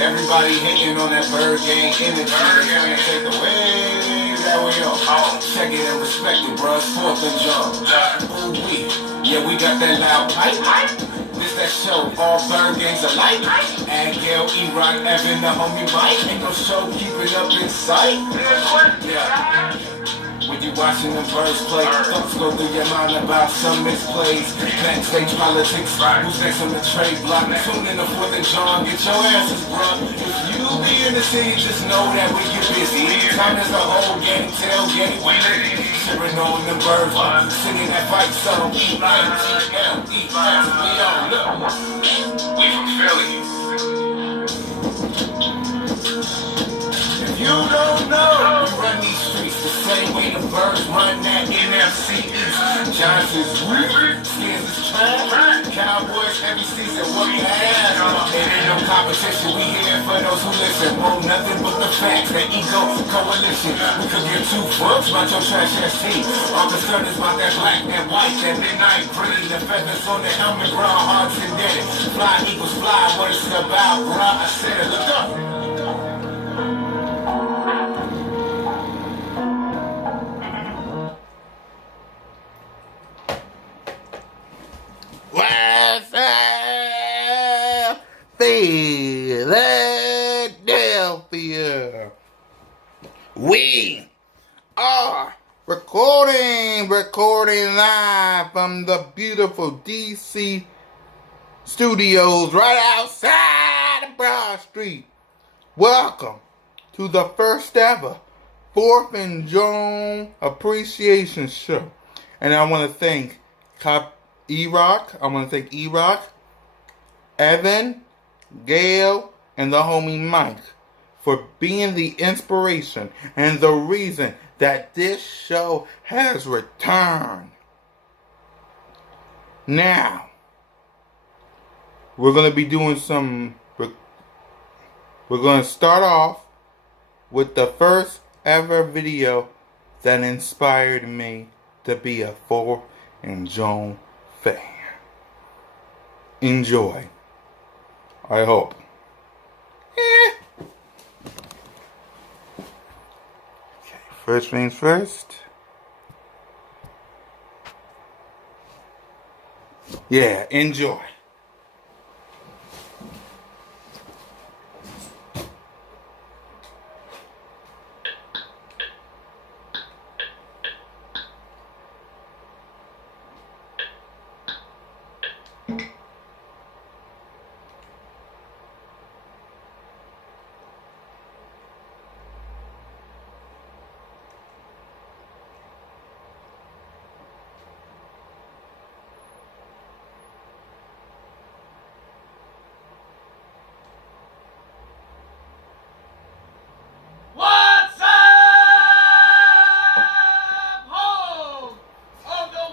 Everybody hating on that bird gang energy. Trying to take the way that we on. Check it and respect it, bruh. 4th and JAWN. Ooh, yeah, we got that loud pipe. This that show, all bird gangs alike. And Gail, E-Rock, Evan, the homie Mike. Ain't no show keeping up in sight. Yeah. When you watching them birds play, thoughts go through your mind about some misplays. Backstage politics, who's next on the trade block? Tune in the 4th and JAWN, get your asses, bruh. If you be in the city, just know that we get busy. Time as a whole gang, tailgate, we lit. Cheering on them birds, singing that fight song. E-I-T-L, E-S, we on, look. We from Philly. If you don't know, we run these streets the same way the birds run that NFC East. Johnson's weird, skins is trash. Cowboys every season, what we have. It ain't no competition, we here for those who listen. Whoa, nothing but the facts, the ego coalition. We could give 2 fucks about your trash ass team. All concerned is about that black, that white, that midnight green. The feathers on the helmet, ground hearts indebted. Fly eagles fly, what it's about, bruh. I said it, look up. Philadelphia. We are recording live from the beautiful DC studios right outside of Broad Street. Welcome to the first ever 4th and JAWN Appreciation Show. And I want to thank E-Rock. I want to thank E-Rock, Evan, Gail, and the homie Mike for being the inspiration and the reason that this show has returned. Now, we're going to be doing we're going to start off with the first ever video that inspired me to be a 4th and JAWN fan. Enjoy. I hope. Okay, first things first. Yeah, enjoy.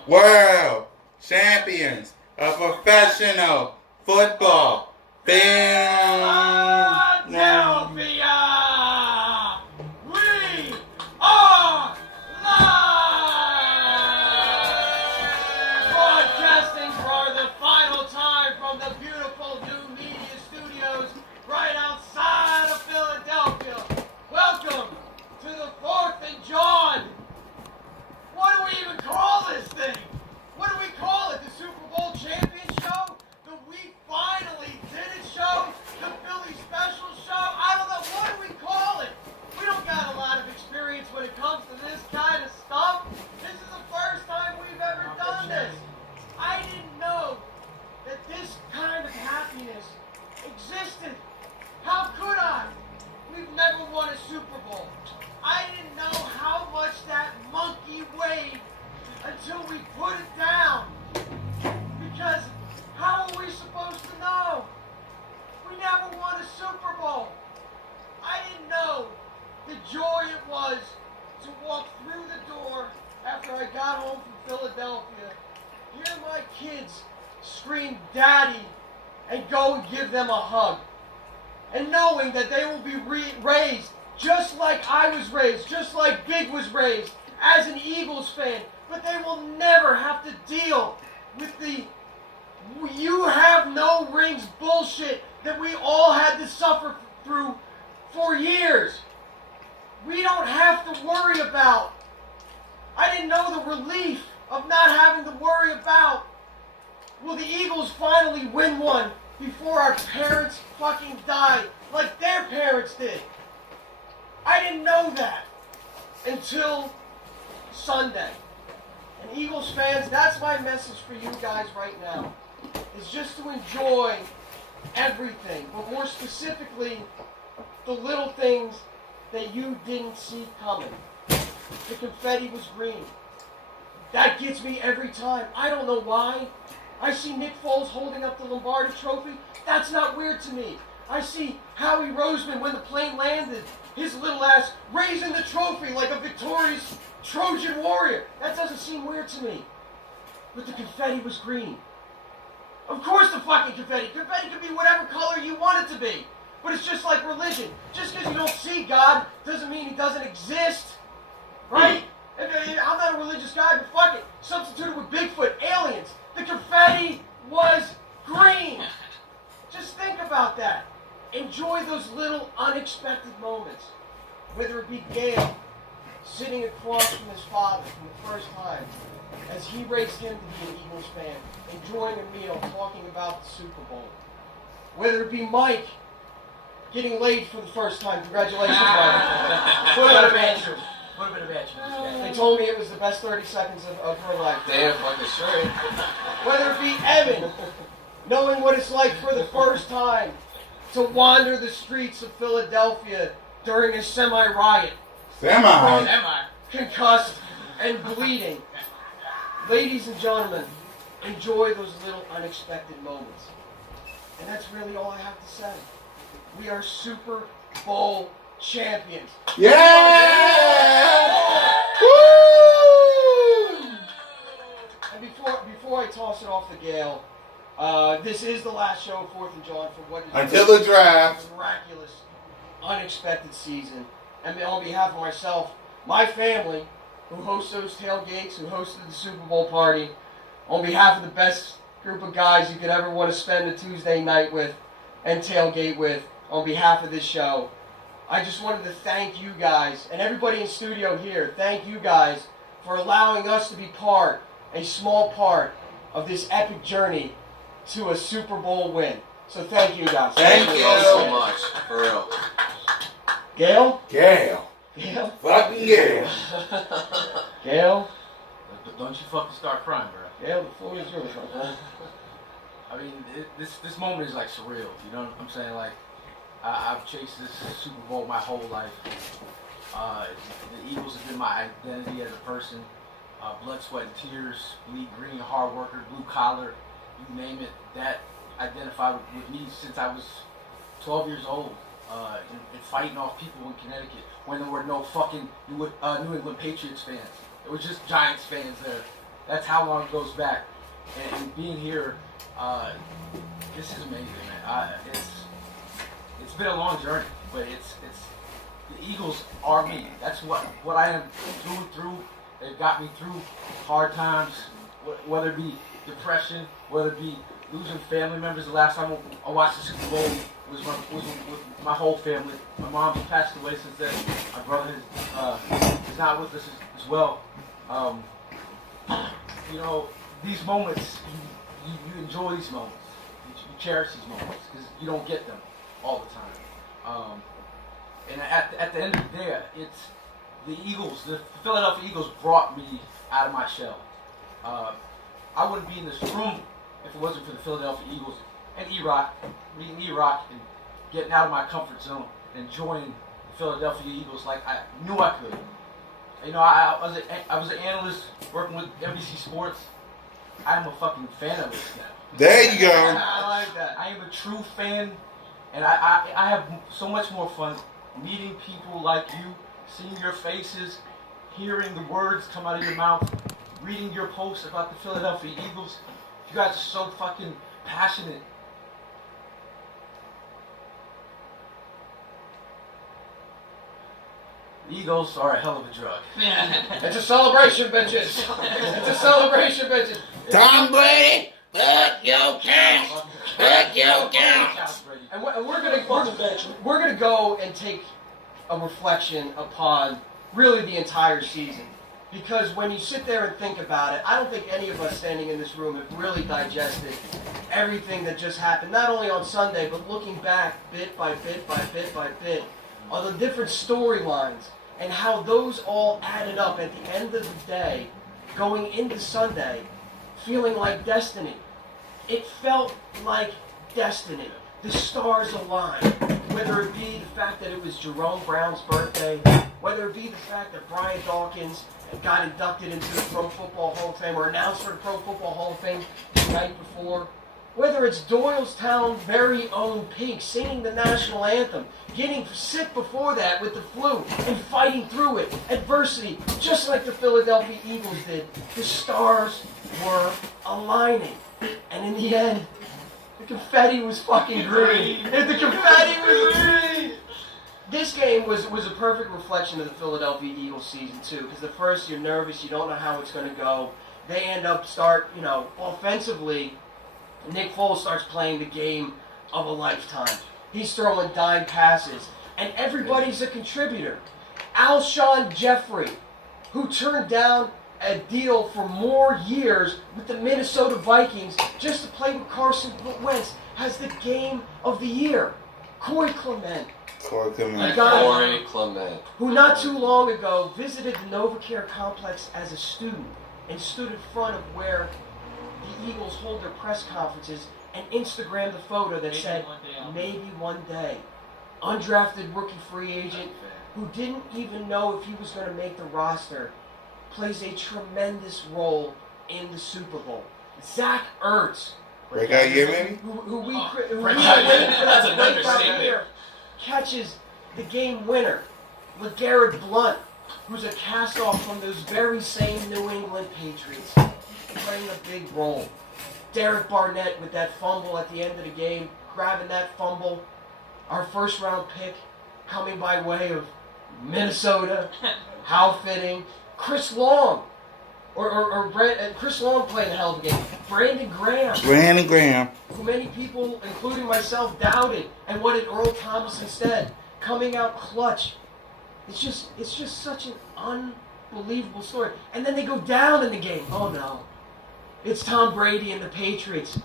World champions of professional football. Philadelphia! We are live! Broadcasting for the final time from the beautiful new media studios right outside of Philadelphia. Welcome to the 4th and JAWN. What do we even call this thing? What do we call it? The Super Bowl champion show? The We Finally Did It show? The Philly Special show? I don't know. What do we call it? We don't got a lot of experience when it comes to this kind of stuff. This is the first time we've ever done this. I didn't know that this kind of happiness existed. How could I? We've never won a Super Bowl. I didn't know how much that monkey weighed until we put it down. Because how are we supposed to know? We never won a Super Bowl. I didn't know the joy it was to walk through the door after I got home from Philadelphia, hear my kids scream "Daddy," and go and give them a hug. And knowing that they will be raised just like I was raised, just like Big was raised, as an Eagles fan, but they will never have to deal with the "you have no rings" bullshit that we all had to suffer Will the Eagles finally win one before our parents fucking die like their parents did? I didn't know that until Sunday. And Eagles fans, that's my message for you guys right now. Is just to enjoy everything, but more specifically, the little things that you didn't see coming. The confetti was green. That gets me every time. I don't know why. I see Nick Foles holding up the Lombardi Trophy. That's not weird to me. I see Howie Roseman, when the plane landed, his little ass raising the trophy like a victorious Trojan warrior. That doesn't seem weird to me. But the confetti was green. Of course the fucking confetti. Confetti can be whatever color you want it to be. But it's just like religion. Just because you don't see God doesn't mean he doesn't exist. Right? I'm not a religious guy, but fuck it. Substitute it with Bigfoot, aliens. The confetti was green. Just think about that. Enjoy those little unexpected moments. Whether it be Gail sitting across from his father for the first time as he raised him to be an Eagles fan, enjoying a meal, talking about the Super Bowl. Whether it be Mike getting laid for the first time. Congratulations, Mike. What a adventure. What a bit of action. They told me it was the best 30 seconds of her life. Damn fucking straight. Whether it be Evan, knowing what it's like for the first time to wander the streets of Philadelphia during a semi-riot. Semi. Concussed and bleeding. Ladies and gentlemen, enjoy those little unexpected moments. And that's really all I have to say. We are Super Bowl champions. Yeah! Woo! And before I toss it off to Gail, this is the last show of 4th and JAWN for what is Until the draft. a miraculous, unexpected season. And on behalf of myself, my family, who hosts those tailgates, who hosted the Super Bowl party, on behalf of the best group of guys you could ever want to spend a Tuesday night with and tailgate with, on behalf of this show, I just wanted to thank you guys, and everybody in studio here, thank you guys for allowing us to be a small part of this epic journey to a Super Bowl win. So thank you guys. Thank you so much, for real. Gail? Gail. Gail? Fucking Gail. Gail? Don't you fucking start crying, bro. Gail, the floor is yours. I mean, this moment is like surreal. You know what I'm saying? Like, I've chased this Super Bowl my whole life. The Eagles have been my identity as a person. Blood, sweat, and tears, bleed green, hard worker, blue collar, you name it. That identified with me since I was 12 years old. And fighting off people in Connecticut when there were no fucking New England Patriots fans. It was just Giants fans there. That's how long it goes back. And being here, this is amazing, man. It's been a long journey, but it's the Eagles are me. That's what I am through. They've got me through hard times, whether it be depression, whether it be losing family members. The last time I watched the Super Bowl was with my whole family. My mom passed away since then. My brother is not with us as well. You know, these moments, you enjoy these moments. You cherish these moments because you don't get them all the time. And at the end of the day, it's the Eagles, the Philadelphia Eagles brought me out of my shell. I wouldn't be in this room if it wasn't for the Philadelphia Eagles and meeting E-Rock and getting out of my comfort zone and joining the Philadelphia Eagles like I knew I could. You know, I was an analyst working with NBC Sports. I'm a fucking fan of it now. There you go. I like that. I am a true fan, and I have so much more fun meeting people like you, seeing your faces, hearing the words come out of your mouth, reading your posts about the Philadelphia Eagles. You guys are so fucking passionate. The Eagles are a hell of a drug. It's a celebration, bitches. It's a celebration, bitches. Tom Brady, fuck your count. Fuck your count. And we're gonna go and take a reflection upon really the entire season. Because when you sit there and think about it, I don't think any of us standing in this room have really digested everything that just happened, not only on Sunday, but looking back bit by bit by bit by bit on the different storylines and how those all added up at the end of the day, going into Sunday, feeling like destiny. It felt like destiny. The stars aligned. Whether it be the fact that it was Jerome Brown's birthday, whether it be the fact that Brian Dawkins got inducted into the Pro Football Hall of Fame or announced for the Pro Football Hall of Fame the night before, whether it's Doylestown's very own Pink singing the national anthem, getting sick before that with the flu and fighting through it, adversity, just like the Philadelphia Eagles did. The stars were aligning. And in the end, the confetti was fucking green. And the confetti was green! This game was a perfect reflection of the Philadelphia Eagles season, too. Because the first, you're nervous, you don't know how it's going to go. They end up offensively, Nick Foles starts playing the game of a lifetime. He's throwing dime passes. And everybody's a contributor. Alshon Jeffrey, who turned down a deal for more years with the Minnesota Vikings just to play with Carson Wentz, has the game of the year. Corey Clement. A guy who not too long ago visited the NovaCare complex as a student and stood in front of where the Eagles hold their press conferences and Instagrammed the photo that said, maybe one day. Undrafted rookie free agent who didn't even know if he was going to make the roster, plays a tremendous role in the Super Bowl. Zach Ertz, breakout year, maybe? who we were waiting for that breakout year, catches the game winner. LeGarrette Blount, who's a cast-off from those very same New England Patriots, playing a big role. Derek Barnett with that fumble at the end of the game, grabbing that fumble. Our first-round pick coming by way of Minnesota. How fitting. Chris Long, Chris Long playing a hell of a game. Brandon Graham, who many people, including myself, doubted, and what did Earl Thomas instead? Coming out clutch. It's just such an unbelievable story. And then they go down in the game. Oh no, it's Tom Brady and the Patriots.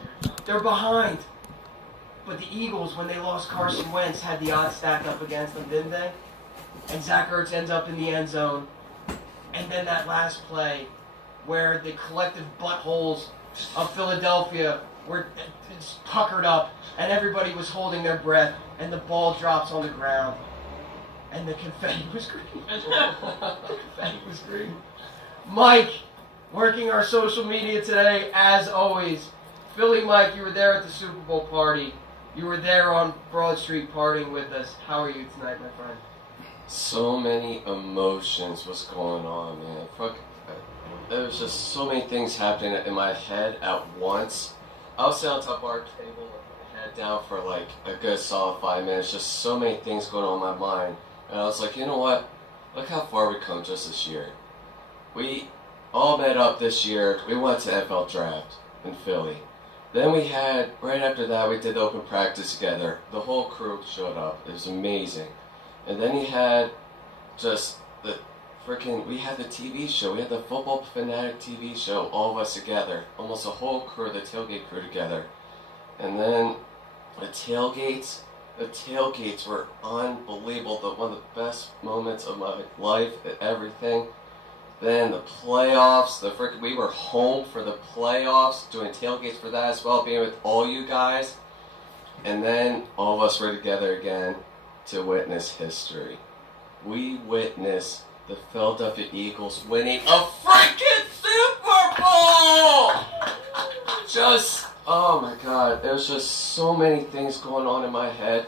They're behind, but the Eagles, when they lost Carson Wentz, had the odds stacked up against them, didn't they? And Zach Ertz ends up in the end zone. And then that last play where the collective buttholes of Philadelphia were puckered up and everybody was holding their breath and the ball drops on the ground and the confetti was green. The confetti was green. Mike, working our social media today, as always. Philly Mike, you were there at the Super Bowl party. You were there on Broad Street partying with us. How are you tonight, my friend? So many emotions was going on, man. There was just so many things happening in my head at once. I was sitting on top of our table with my head down for like a good solid 5 minutes. Just so many things going on in my mind. And I was like, you know what? Look how far we come just this year. We all met up this year. We went to NFL draft in Philly. Then we had, right after that, we did open practice together. The whole crew showed up. It was amazing. And then he had just we had the TV show. We had the Football Fanatic TV show, all of us together. Almost the whole crew, the tailgate crew together. And then the tailgates were unbelievable. One of the best moments of my life, everything. Then the playoffs, we were home for the playoffs, doing tailgates for that as well, being with all you guys. And then all of us were together again to witness history. We witnessed the Philadelphia Eagles winning a freaking Super Bowl! Just, oh my God, there was just so many things going on in my head.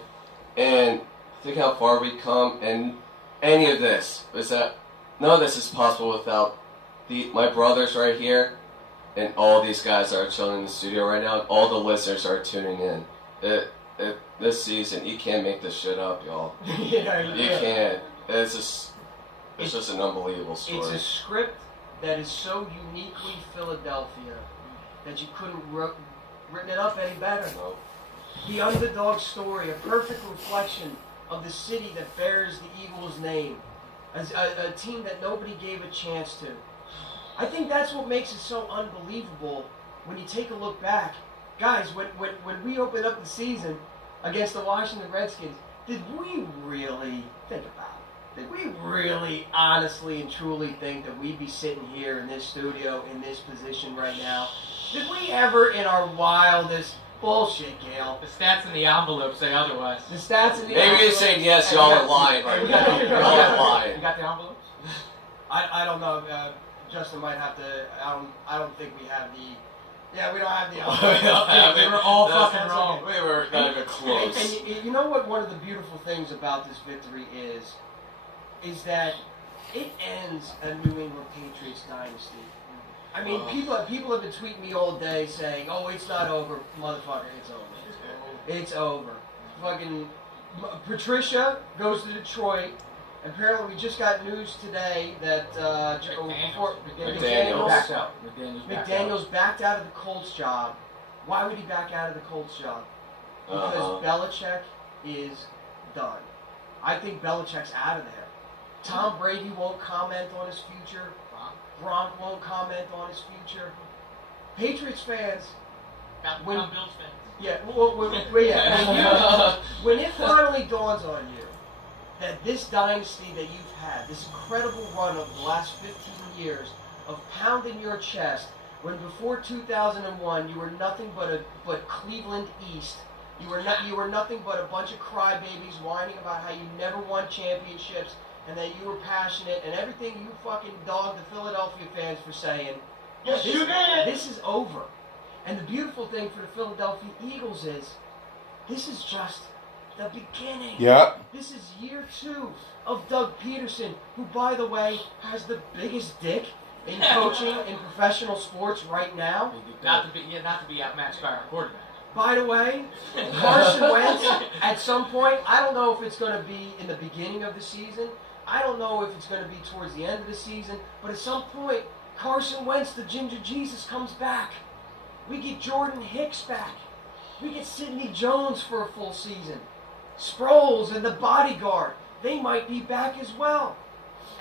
And think how far we come, and any of this, none of this is possible without my brothers right here, and all these guys that are chilling in the studio right now, and all the listeners are tuning in. This season, you can't make this shit up, y'all. Yeah, you can't. It's just an unbelievable story. It's a script that is so uniquely Philadelphia that you couldn't written it up any better. No. The underdog story, a perfect reflection of the city that bears the Eagles' name. as a team that nobody gave a chance to. I think that's what makes it so unbelievable when you take a look back. Guys, when we opened up the season against the Washington Redskins, did we really think about it? Did we really honestly and truly think that we'd be sitting here in this studio in this position right now? Did we ever in our wildest bullshit, Gail? The stats in the envelope say otherwise. The stats in the Maybe you saying yes, y'all are lying right now. Y'all are lying. You got the envelopes? I don't know. Justin might have to. I don't think we have the. Yeah, we don't have the. We were all fucking That's wrong. okay. We were not even close. And you know what? One of the beautiful things about this victory is that it ends a New England Patriots dynasty. I mean, people have been tweeting me all day saying, "Oh, it's not over, motherfucker. It's over. It's over." Fucking Patricia goes to Detroit. Apparently, we just got news today that McDaniels backed out. McDaniels backed out of the Colts job. Why would he back out of the Colts job? Because Belichick is done. I think Belichick's out of there. Tom Brady won't comment on his future. Gronk won't comment on his future. Patriots fans, About to When- become Bills fans. yeah, when it finally dawns on you that this dynasty that you've had, this incredible run of the last 15 years of pounding your chest, when before 2001 you were nothing but Cleveland East, you were nothing but a bunch of crybabies whining about how you never won championships and that you were passionate and everything you fucking dogged the Philadelphia fans for saying. Yes, you did. This is over. And the beautiful thing for the Philadelphia Eagles is this is just the beginning. Yep. This is year 2 of Doug Peterson, who, by the way, has the biggest dick in coaching in professional sports right now. Not to be outmatched by our quarterback. By the way, Carson Wentz, at some point, I don't know if it's going to be in the beginning of the season. I don't know if it's going to be towards the end of the season. But at some point, Carson Wentz, the Ginger Jesus, comes back. We get Jordan Hicks back. We get Sidney Jones for a full season. Sproles and the bodyguard, they might be back as well.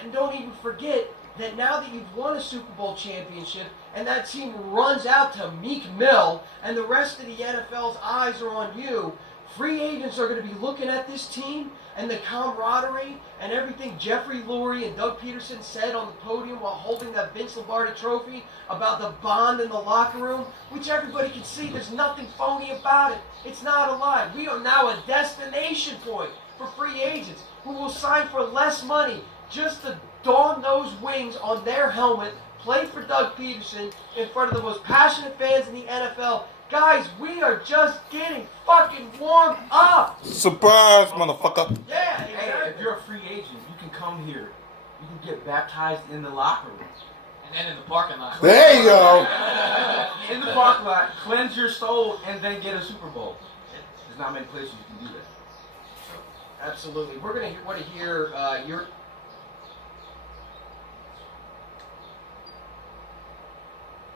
And don't even forget that now that you've won a Super Bowl championship and that team runs out to Meek Mill and the rest of the NFL's eyes are on you, free agents are going to be looking at this team and the camaraderie and everything Jeffrey Lurie and Doug Peterson said on the podium while holding that Vince Lombardi trophy about the bond in the locker room, which everybody can see there's nothing phony about it. It's not a lie. We are now a destination point for free agents who will sign for less money just to don those wings on their helmet, play for Doug Peterson in front of the most passionate fans in the NFL. Guys, we are just getting fucking warmed up. Surprise, motherfucker. Yeah, Hey, exactly. if you're a free agent, you can come here. You can get baptized in the locker room. And then in the parking lot. There you go. In the parking lot, cleanse your soul, and then get a Super Bowl. There's not many places you can do that. Absolutely. We're going to want to hear your...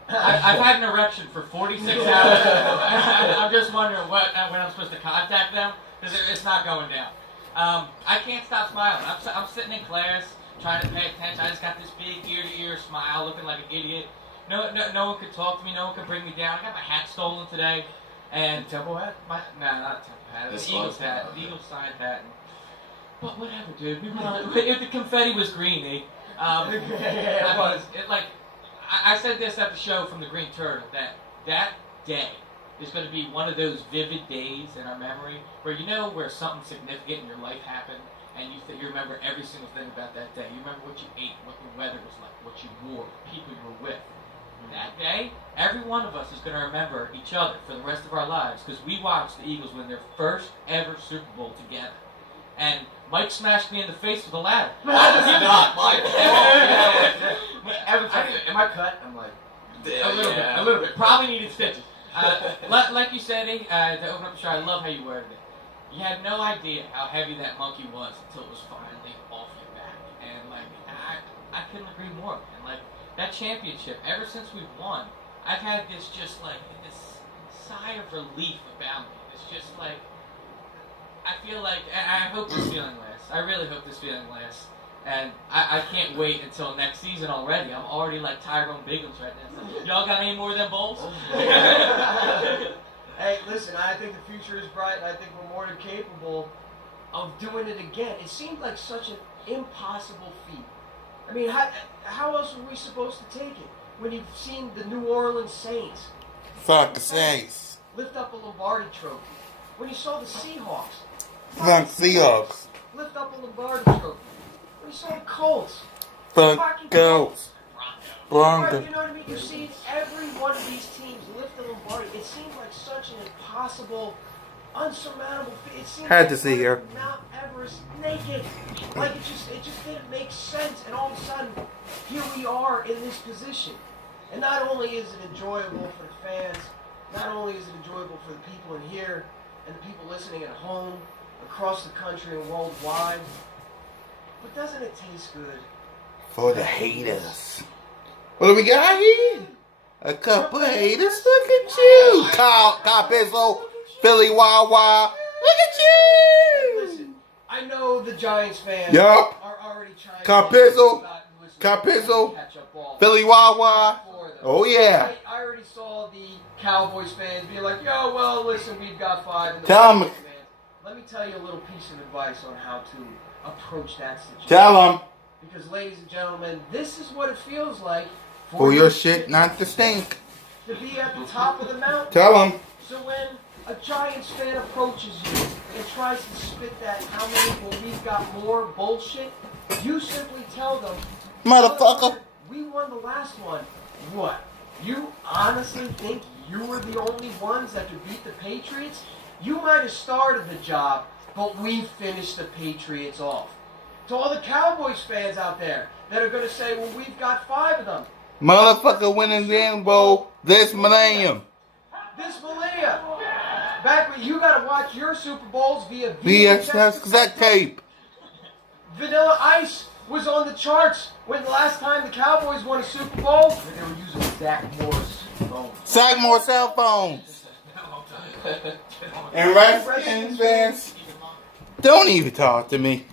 I've had an erection for 46 hours. I'm just wondering when I'm supposed to contact them, because it's not going down. I can't stop smiling. I'm sitting in class trying to pay attention. I just got this big ear-to-ear smile, looking like an idiot. No one could talk to me. No one could bring me down. I got my hat stolen today, and Temple hat? not a temple hat. This The Eagles one's hat. not. The Eagles signed hat. But whatever, dude. If the confetti was green, eh? Yeah, it was. I said this at the show from the Green Turtle, that day is going to be one of those vivid days in our memory where something significant in your life happened, and you remember every single thing about that day. You remember what you ate, what the weather was like, what you wore, the people you were with. That day, every one of us is going to remember each other for the rest of our lives, because we watched the Eagles win their first ever Super Bowl together. And Mike smashed me in the face with a ladder. That is not my fault. Every time, am I cut? I'm like, A little bit. Probably needed stitches. Like you said, to open up the show, I love how you worded it. You had no idea how heavy that monkey was until it was finally off your back. And I couldn't agree more. And that championship, ever since we've won, I've had this sigh of relief about me. It's just I feel like, I hope this feeling lasts. I really hope this feeling lasts. And I can't wait until next season already. I'm already like Tyrone Biggums right now. So, y'all got any more of them bowls? Hey, listen, I think the future is bright, and I think we're more than capable of doing it again. It seemed like such an impossible feat. I mean, how else were we supposed to take it when you've seen the New Orleans Saints Fuck the Saints. lift up a Lombardi trophy? When you saw the Seahawks Fuck Seahawks. lift up a Lombardi trophy? When you saw the Colts, Fuck Goats. right, Broncos. you know what I mean? You've seen every one of these teams lift the Lombardi. It seemed like such an impossible, unsurmountable feat. It seemed Had like to see her. Mount Everest naked. Like it just didn't make sense. And all of a sudden, here we are in this position. And not only is it enjoyable for the fans, not only is it enjoyable for the people in here and the people listening at home, across the country and worldwide, but doesn't it taste good? For the haters. What do we got here? A couple haters. Look at you. Cop Bizzle. Philly Wawa. Look at you. Listen, I know the Giants fans Yup. are already trying Capizzle. to Capizzle. catch up ball. Philly Wawa. For them. Oh, yeah. I already saw the Cowboys fans be like, yo, well, listen, we've got 5 in the Tell 'em. Vikings fans. Let me tell you a little piece of advice on how to approach that situation. Tell them. Because, ladies and gentlemen, this is what it feels like For your shit not to stink. to be at the top of the mountain. Tell them. So when a Giants fan approaches you and tries to spit that how many, well, we've got more bullshit, you simply tell them, Motherfucker. we won the last one. What? You honestly think you were the only ones that could beat the Patriots? You might have started the job, but we finished the Patriots off. To all the Cowboys fans out there that are going to say, well, we've got 5 of them. Motherfucker winning the Super Bowl this millennium. This millennia. Back when you got to watch your Super Bowls via VHS cassette tape. Vanilla Ice was on the charts when the last time the Cowboys won a Super Bowl. When they were using Zach Morris phone. Sackmore cell phones. And Redskins fans, don't even talk to me.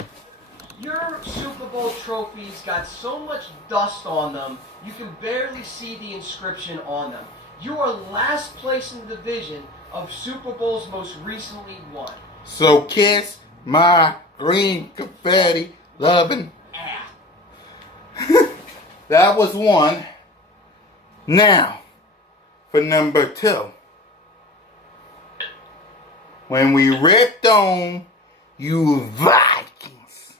Your Super Bowl trophies got so much dust on them, you can barely see the inscription on them. You are last place in the division of Super Bowls most recently won. So kiss my green confetti loving. That was one. Now, for number 2. When we ripped on you Vikings.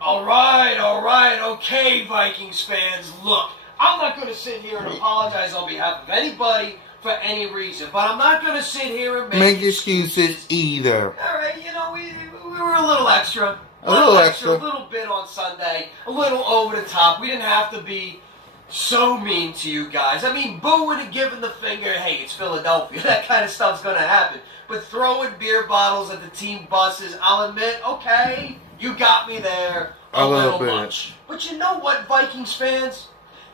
All right, okay, Vikings fans. Look, I'm not going to sit here and apologize on behalf of anybody for any reason, but I'm not going to sit here and Make excuses either. All right, you know, we were a little extra. A little extra. A little bit on Sunday. A little over the top. We didn't have to be so mean to you guys. I mean, booing and giving the finger, hey, it's Philadelphia. That kind of stuff's going to happen. But throwing beer bottles at the team buses, I'll admit, okay, you got me there a little bit. much. But you know what, Vikings fans?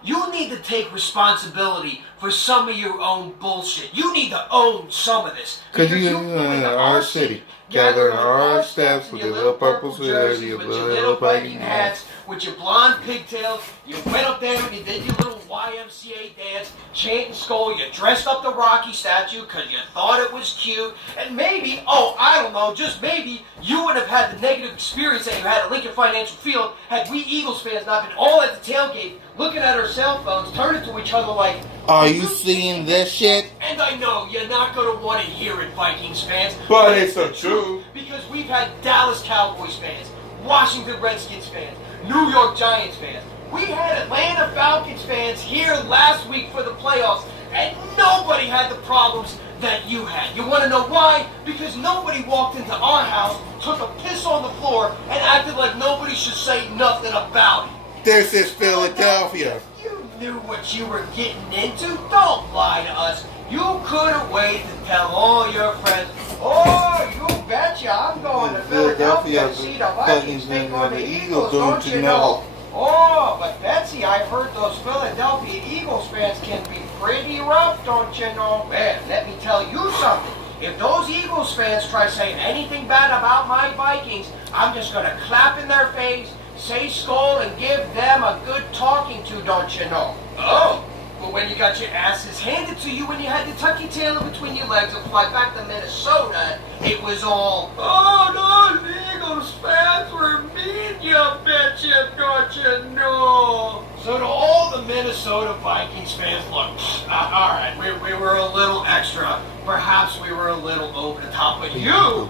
You need to take responsibility for some of your own bullshit. You need to own some of this. Because you flew in into our city. Gather on our steps with your little purple jerseys, jerseys, your with your little little Viking Viking hats. hats, with your blonde pigtails. You went up there and you did your little YMCA dance, chant and skull. You dressed up the Rocky statue because you thought it was cute. And maybe, I don't know, just maybe, you would have had the negative experience that you had at Lincoln Financial Field had we Eagles fans not been all at the tailgate looking at our cell phones, turning to each other like, Are you seeing this shit? and I know you're not going to want to hear it, Vikings fans. But it's the truth. Because we've had Dallas Cowboys fans, Washington Redskins fans, New York Giants fans. We had Atlanta Falcons fans here last week for the playoffs, and nobody had the problems that you had. You want to know why? Because nobody walked into our house, took a piss on the floor, and acted like nobody should say nothing about it. This is Philadelphia. You knew what you were getting into. Don't lie to us. You couldn't wait to tell all your friends, oh, you betcha, I'm going to Philadelphia to see the Vikings take on the Eagles, don't you know? Oh, but Betsy, I heard those Philadelphia Eagles fans can be pretty rough, don't you know? Well, let me tell you something. If those Eagles fans try saying anything bad about my Vikings, I'm just going to clap in their face, say Skull and give them a good talking to, don't you know? Oh, well, when you got your asses handed to you when you had to tuck your tail in between your legs and fly back to Minnesota, it was all, oh, those Eagles fans were mean, you betcha, don't you know? So to all the Minnesota Vikings fans, look, all right, we were a little extra. Perhaps we were a little over the top, but you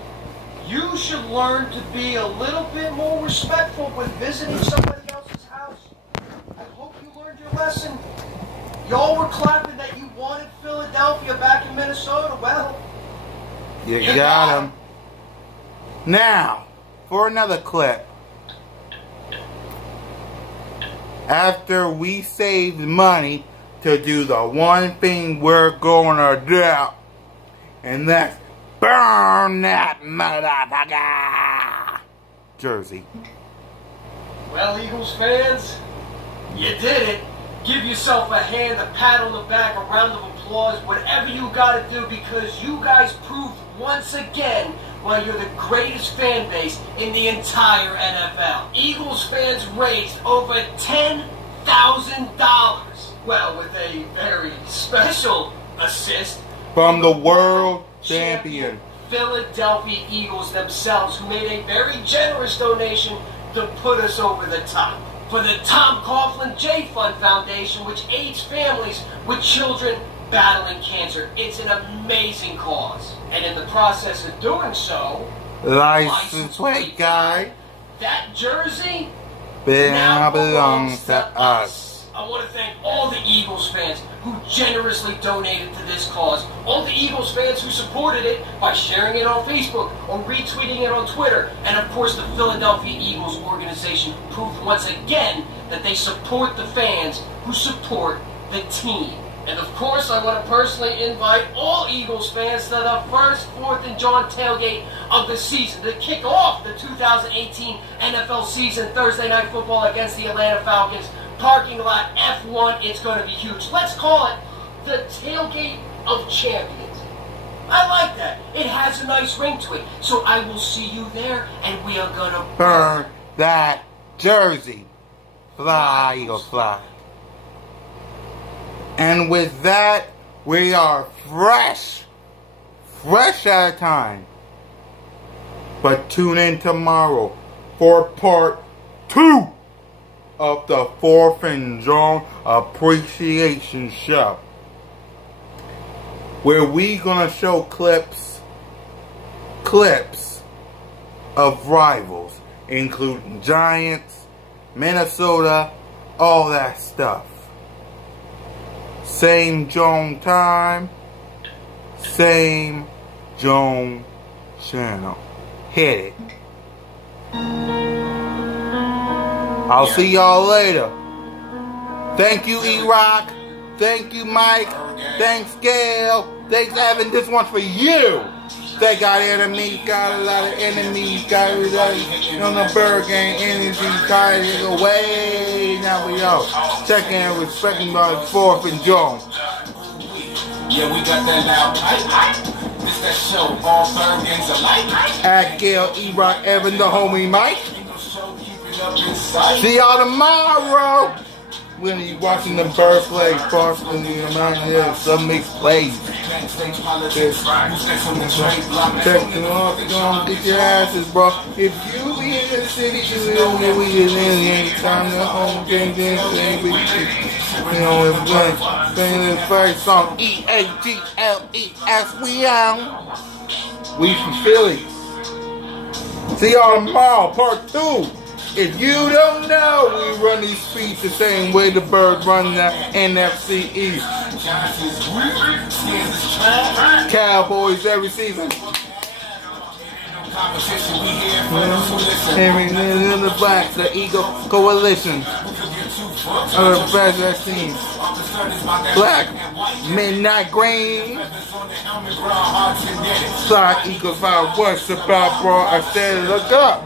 should learn to be a little bit more respectful when visiting somebody else's house. I hope you learned your lesson. Y'all were clapping that you wanted Philadelphia back in Minnesota. Well, you got him. Now, for another clip. After we saved money to do the one thing we're gonna do, and that's burn that motherfucker jersey. well, Eagles fans, you did it. Give yourself a hand, a pat on the back, a round of applause, whatever you gotta do, because you guys proved once again why you're the greatest fan base in the entire NFL. Eagles fans raised over $10,000. Well, with a very special assist From the world champion. Philadelphia Eagles themselves, who made a very generous donation to put us over the top. For the Tom Coughlin J Fund Foundation, which aids families with children battling cancer. It's an amazing cause. And in the process of doing so, License plate guy. that jersey Now belongs to us. I want to thank all the Eagles fans who generously donated to this cause. All the Eagles fans who supported it by sharing it on Facebook or retweeting it on Twitter. And of course the Philadelphia Eagles organization proved once again that they support the fans who support the team. And of course I want to personally invite all Eagles fans to the first 4th and JAWN tailgate of the season to kick off the 2018 NFL season, Thursday Night Football against the Atlanta Falcons. Parking lot F1, it's going to be huge. Let's call it the Tailgate of Champions. I like that. It has a nice ring to it. So I will see you there, and we are going to Burn that jersey. Fly, Eagles, fly. And with that, we are fresh out of time. But tune in tomorrow for part 2 of the 4th and JAWN Appreciation Show, where we gonna show clips of rivals, including Giants, Minnesota, all that stuff. Same JAWN time, same JAWN channel. Hit it. I'll see y'all later. Thank you, E-Rock. Thank you, Mike. Thanks, Gail. Thanks, Evan. This one's for you. They got enemies, got a lot of enemies, got a lot of, on the bird game, energy, tired away. Now we out. Checking and respecting by the 4th and JAWN. Yeah, we got that loud pipe. This that show, all third games alike. At Gail, E-Rock, Evan, the homie Mike. See y'all tomorrow. We're gonna be watching the bird play, Boston, United, some mixed plays. Check them off, don't get your asses, bro. If you be in the city, you know we is in the time to home game, you know, it's like saying this very song, EAGLES, we out. We from Philly. See y'all tomorrow, part 2. If you don't know, we run these streets the same way the bird run the NFC East. Cowboys every season. Every in the black, the Eagle Coalition. Other best team. Black, Midnight Green. Black Eagles, I worship about, bro. I said, look up.